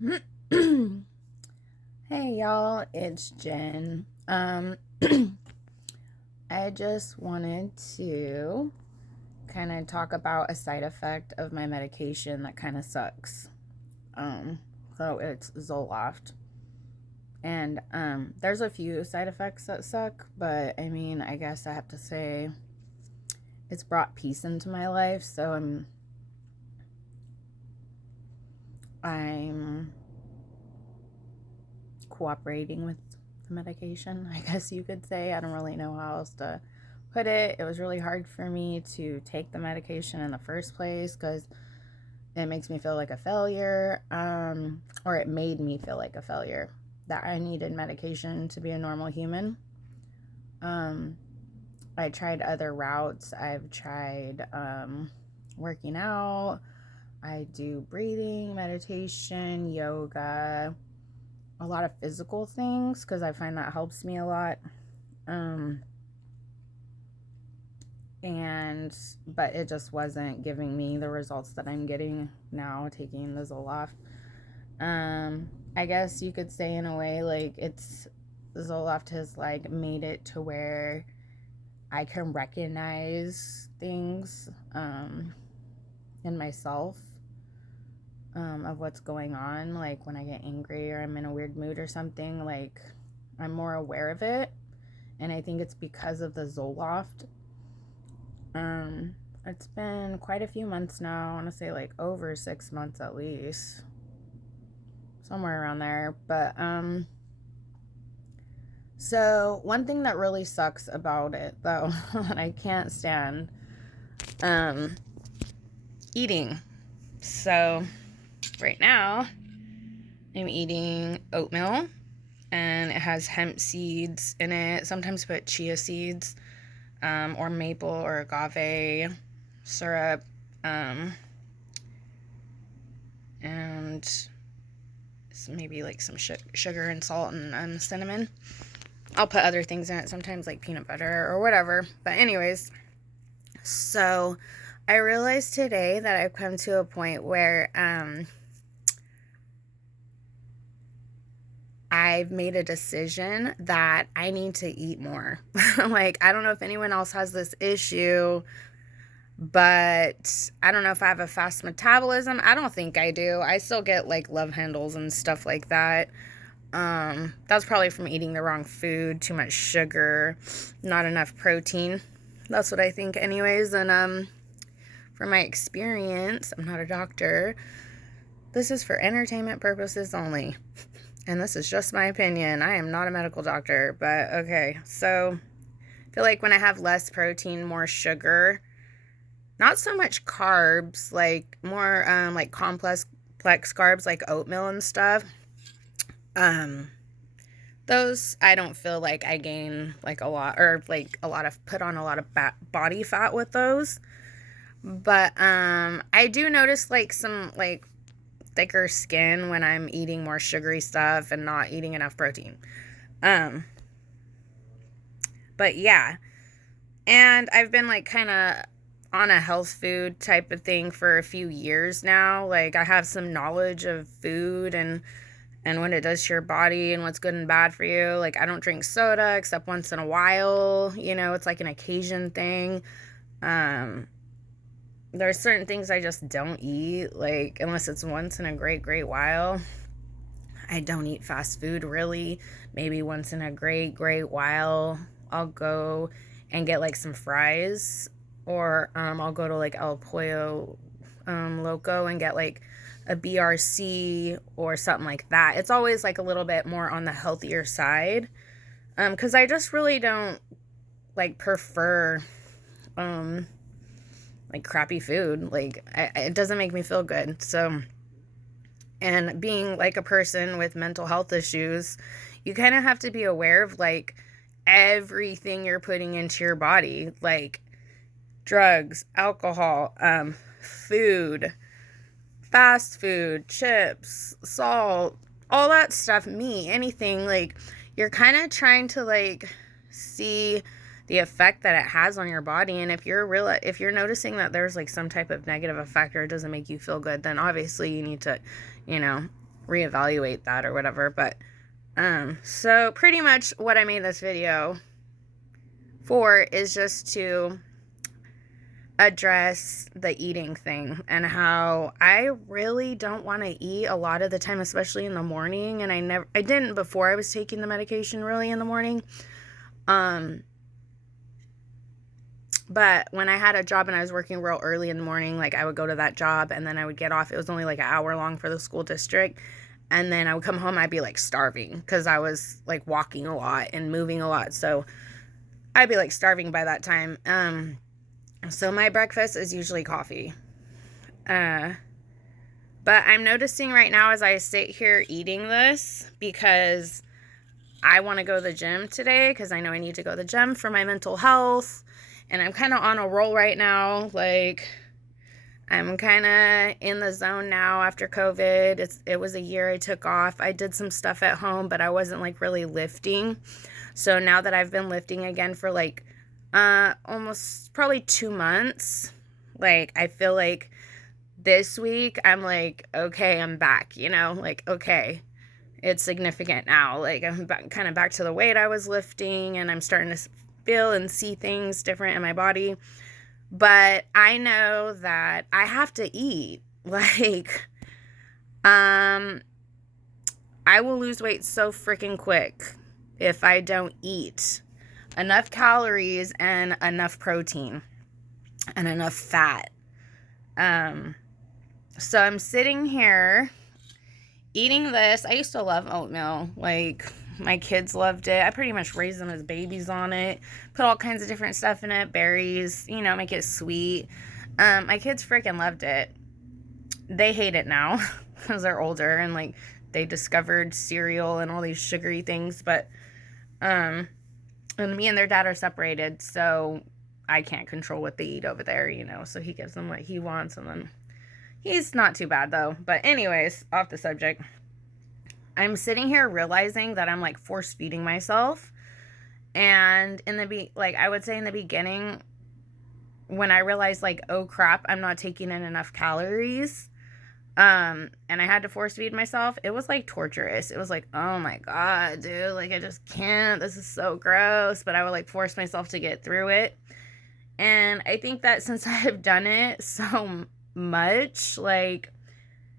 Hey y'all, it's Jen. I just wanted to kind of talk about a side effect of my medication that kind of sucks. Um, so it's Zoloft. And there's a few side effects that suck, but I mean, I guess I have to say it's brought peace into my life, so I'm cooperating with the medication, I guess you could say. I don't really know how else to put it. It was really hard for me to take the medication in the first place because it makes me feel like a failure, or it made me feel like a failure, that I needed medication to be a normal human. Um, I tried other routes. I've tried working out. I do breathing, meditation, yoga, a lot of physical things because I find that helps me a lot. Um, and but it just wasn't giving me the results that I'm getting now taking the Zoloft. I guess you could say in a way like it's Zoloft has like made it to where I can recognize things in myself, of what's going on, like when I get angry or I'm in a weird mood or something, like I'm more aware of it. And I think it's because of the Zoloft. It's been quite a few months now. I want to say like over 6 months at least, somewhere around there. But so one thing that really sucks about it, though, that I can't stand, um, eating. So right now, I'm eating oatmeal, and it has hemp seeds in it. Sometimes put chia seeds, or maple or agave syrup, and maybe like some sugar and salt and cinnamon. I'll put other things in it sometimes, like peanut butter or whatever. But anyways, so I realized today that I've come to a point where I've made a decision that I need to eat more. Like, I don't know if anyone else has this issue, but I don't know if I have a fast metabolism. I don't think I do. I still get like love handles and stuff like that. That's probably from eating the wrong food, too much sugar, not enough protein. That's what I think anyways. And from my experience, I'm not a doctor. This is for entertainment purposes only. And this is just my opinion. I am not a medical doctor, but okay. So I feel like when I have less protein, more sugar, not so much carbs, like more like complex carbs like oatmeal and stuff. Those I don't feel like I gain like a lot, or like a lot of put on a lot of body fat with those. But I do notice like some like thicker skin when I'm eating more sugary stuff and not eating enough protein. Um, but yeah, and I've been like kind of on a health food type of thing for a few years now. Like I have some knowledge of food and what it does to your body and what's good and bad for you. Like I don't drink soda except once in a while, it's like an occasion thing. Um there's certain things I just don't eat, like unless it's once in a great while. I don't eat fast food really. Maybe once in a great while I'll go and get like some fries, or I'll go to like El Pollo Loco and get like a BRC or something like that. It's always like a little bit more on the healthier side, because I just really don't like prefer like crappy food. Like it doesn't make me feel good. So, and being like a person with mental health issues, you kind of have to be aware of like everything you're putting into your body, like drugs, alcohol, food, fast food, chips, salt, all that stuff, meat, anything. Like you're kind of trying to like see the effect that it has on your body. And if you're noticing that there's like some type of negative effect or it doesn't make you feel good, then obviously you need to, you know, reevaluate that or whatever. But so pretty much what I made this video for is just to address the eating thing and how I really don't want to eat a lot of the time, especially in the morning. And I didn't before I was taking the medication really in the morning. But when I had a job and I was working real early in the morning, like I would go to that job and then I would get off. It was only like an hour long for the school district. And then I would come home, I'd be like starving because I was like walking a lot and moving a lot. So I'd be like starving by that time. So my breakfast is usually coffee. But I'm noticing right now as I sit here eating this, because I want to go to the gym today because I know I need to go to the gym for my mental health. And I'm kind of on a roll right now. Like, I'm kind of in the zone now after COVID. It was a year I took off. I did some stuff at home, but I wasn't like really lifting. So now that I've been lifting again for like almost probably 2 months, like I feel like this week I'm like, okay, I'm back, you know, like, okay, it's significant now. Like I'm kind of back to the weight I was lifting, and I'm starting to feel and see things different in my body. But I know that I have to eat. Like, I will lose weight so freaking quick if I don't eat enough calories and enough protein and enough fat. So I'm sitting here eating this. I used to love oatmeal. Like, my kids loved it. I pretty much raised them as babies on it. Put all kinds of different stuff in it. Berries, you know, make it sweet. My kids freaking loved it. They hate it now because they're older and, like, they discovered cereal and all these sugary things. But, and me and their dad are separated, so I can't control what they eat over there, you know. So he gives them what he wants, and then he's not too bad, though. But anyways, off the subject. I'm sitting here realizing that I'm like force feeding myself. And I would say in the beginning, when I realized like, oh crap, I'm not taking in enough calories, and I had to force feed myself, it was like torturous. It was like, oh my God, dude, like I just can't, this is so gross. But I would like force myself to get through it. And I think that since I've done it so much, like,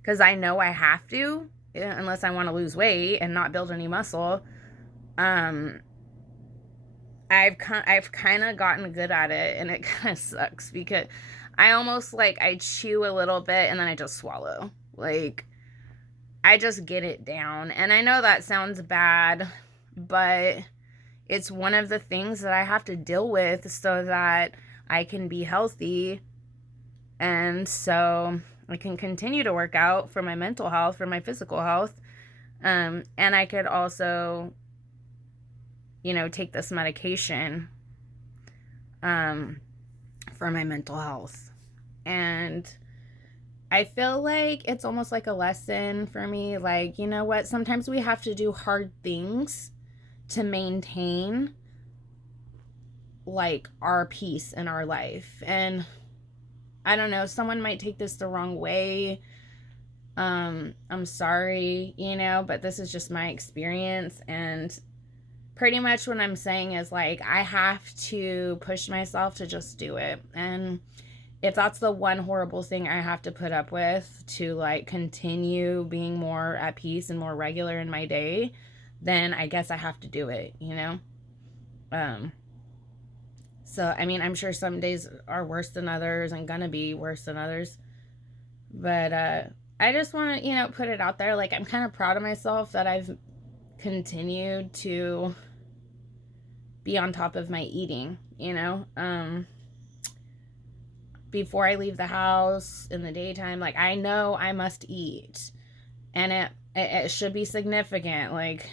because I know I have to, unless I want to lose weight and not build any muscle, I've kind of gotten good at it, and it kind of sucks because I chew a little bit and then I just swallow. Like, I just get it down. And I know that sounds bad, but it's one of the things that I have to deal with so that I can be healthy, and so I can continue to work out for my mental health, for my physical health. And I could also, you know, take this medication for my mental health. And I feel like it's almost like a lesson for me. Like, you know what? Sometimes we have to do hard things to maintain like our peace in our life. And I don't know, someone might take this the wrong way. I'm sorry, you know, but this is just my experience. And pretty much what I'm saying is like, I have to push myself to just do it. And if that's the one horrible thing I have to put up with to like continue being more at peace and more regular in my day, then I guess I have to do it, you know? So, I mean, I'm sure some days are worse than others and gonna be worse than others. But I just want to, you know, put it out there. Like, I'm kind of proud of myself that I've continued to be on top of my eating, you know? Before I leave the house in the daytime, like, I know I must eat. And it should be significant. Like,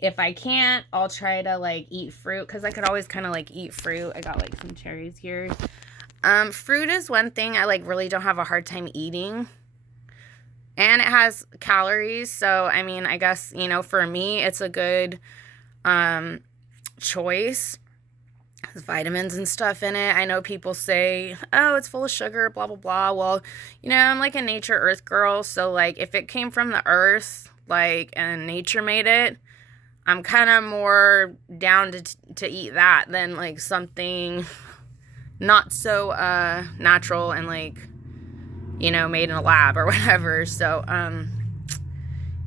if I can't, I'll try to like eat fruit, because I could always kind of like eat fruit. I got like some cherries here. Fruit is one thing I like really don't have a hard time eating, and it has calories. So I mean, I guess, you know, for me it's a good choice. There's vitamins and stuff in it. I know people say, oh, it's full of sugar, blah, blah, blah. Well, I'm like a nature earth girl. So, like, if it came from the earth, like, and nature made it, I'm kind of more down to eat that than, like, something not so natural and, like, made in a lab or whatever. So,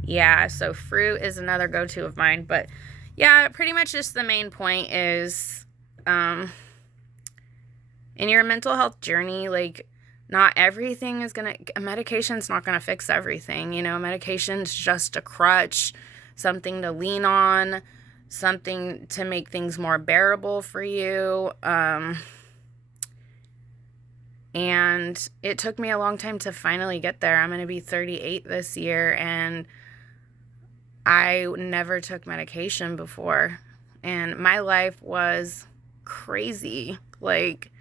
yeah, so fruit is another go-to of mine. But, yeah, pretty much just the main point is, in your mental health journey, like, not everything is medication's not gonna fix everything. Medication's just a crutch, something to lean on, something to make things more bearable for you. And it took me a long time to finally get there. I'm gonna be 38 this year, and I never took medication before. And my life was crazy. Like,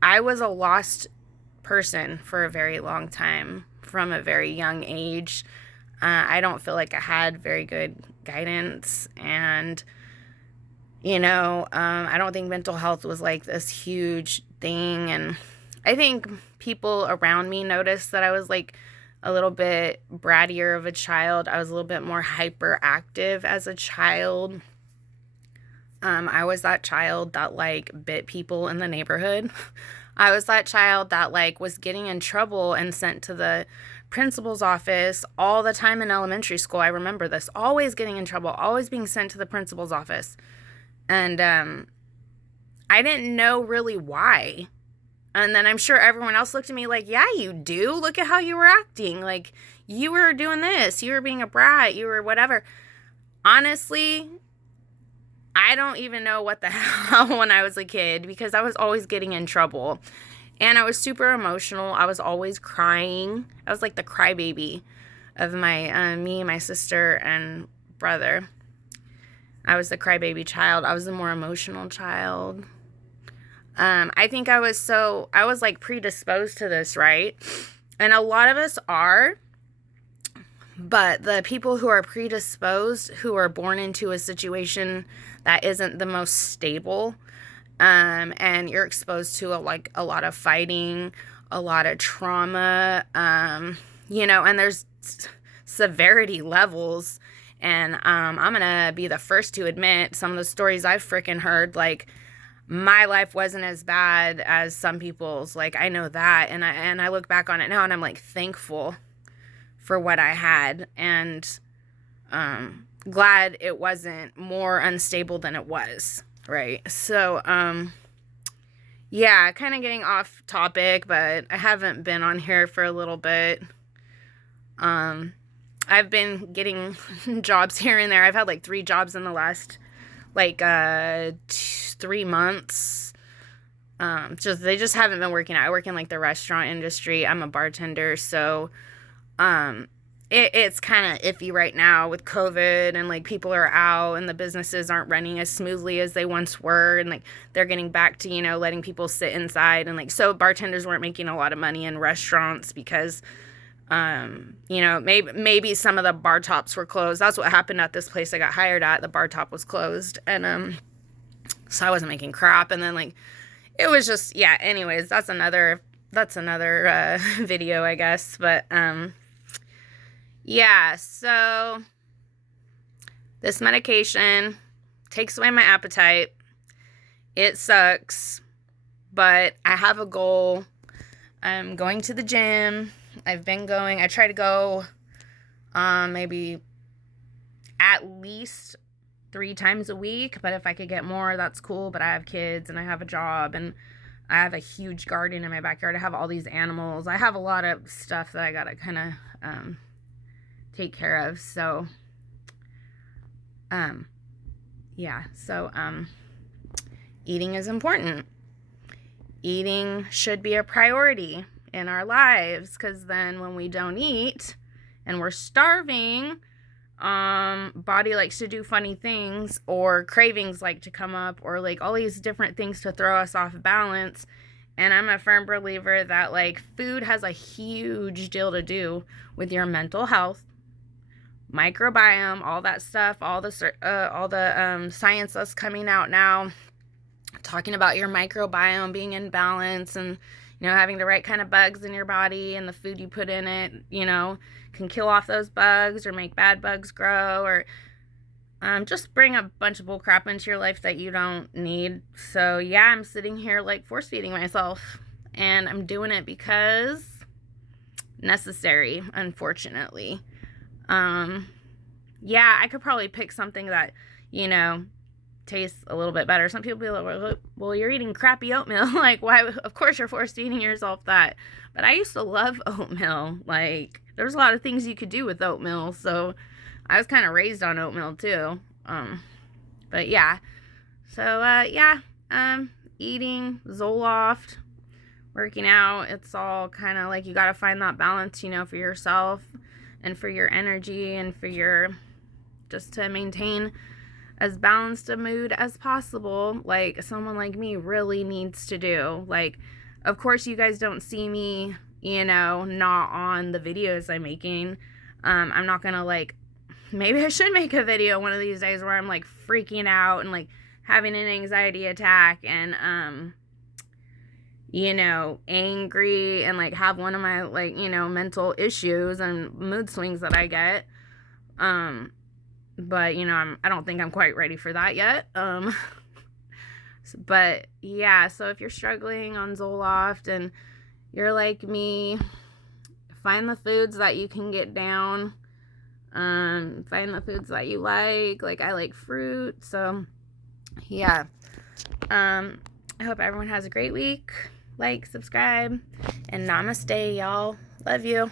I was a lost person for a very long time from a very young age. I don't feel like I had very good guidance, and I don't think mental health was like this huge thing. And I think people around me noticed that I was like a little bit brattier of a child. I was a little bit more hyperactive as a child. I was that child that, like, bit people in the neighborhood. I was that child that, like, was getting in trouble and sent to the principal's office all the time in elementary school. I remember this. Always getting in trouble, always being sent to the principal's office. And I didn't know really why. And then I'm sure everyone else looked at me like, yeah, you do. Look at how you were acting. Like, you were doing this. You were being a brat. You were whatever. Honestly, I don't even know what the hell when I was a kid, because I was always getting in trouble. And I was super emotional. I was always crying. I was like the crybaby of me, my sister, and brother. I was the crybaby child. I was the more emotional child. I think I was like predisposed to this, right? And a lot of us are. But the people who are predisposed, who are born into a situation that isn't the most stable, and you're exposed to a lot of fighting, a lot of trauma, and there's severity levels. And I'm gonna be the first to admit, some of the stories I've freaking heard, like, my life wasn't as bad as some people's. Like, I know that, and I look back on it now, and I'm like thankful for what I had, and glad it wasn't more unstable than it was, right? So, yeah, kind of getting off topic, but I haven't been on here for a little bit. I've been getting jobs here and there. I've had like 3 jobs in the last 3 months. They just haven't been working out. I work in like the restaurant industry. I'm a bartender, so it's kind of iffy right now with COVID, and like people are out and the businesses aren't running as smoothly as they once were, and like they're getting back to letting people sit inside, and like so bartenders weren't making a lot of money in restaurants because maybe some of the bar tops were closed. That's what happened at this place I got hired at. The bar top was closed, and so I wasn't making crap, and then like it was just, yeah, anyways, that's another video, I guess. But yeah, so this medication takes away my appetite. It sucks, but I have a goal. I'm going to the gym. I've been going. I try to go maybe at least 3 times a week, but if I could get more, that's cool. But I have kids and I have a job and I have a huge garden in my backyard. I have all these animals. I have a lot of stuff that I gotta kind of take care of. So yeah, so eating is important. Eating should be a priority in our lives, because then when we don't eat and we're starving, body likes to do funny things, or cravings like to come up, or like all these different things to throw us off balance. And I'm a firm believer that like food has a huge deal to do with your mental health, microbiome, all that stuff, all the science that's coming out now, talking about your microbiome being in balance, and having the right kind of bugs in your body, and the food you put in it, can kill off those bugs or make bad bugs grow, or just bring a bunch of bull crap into your life that you don't need. So yeah, I'm sitting here like force feeding myself, and I'm doing it because necessary, unfortunately. Yeah, I could probably pick something that, tastes a little bit better. Some people be like, well, you're eating crappy oatmeal. Like, why? Of course you're force feeding yourself that. But I used to love oatmeal. Like, there's a lot of things you could do with oatmeal. So I was kind of raised on oatmeal too. But yeah. So, yeah. Eating, Zoloft, working out. It's all kind of like you got to find that balance, for yourself and for your energy and for your, just to maintain as balanced a mood as possible, like someone like me really needs to do. Like, of course, you guys don't see me, not on the videos I'm making. I'm not gonna, like, maybe I should make a video one of these days where I'm like freaking out and like having an anxiety attack and angry and like have one of my like, mental issues and mood swings that I get. But I don't think I'm quite ready for that yet. But yeah, so if you're struggling on Zoloft and you're like me, find the foods that you can get down. Find the foods that you like. Like, I like fruit. So yeah. I hope everyone has a great week. Like, subscribe, and namaste, y'all. Love you.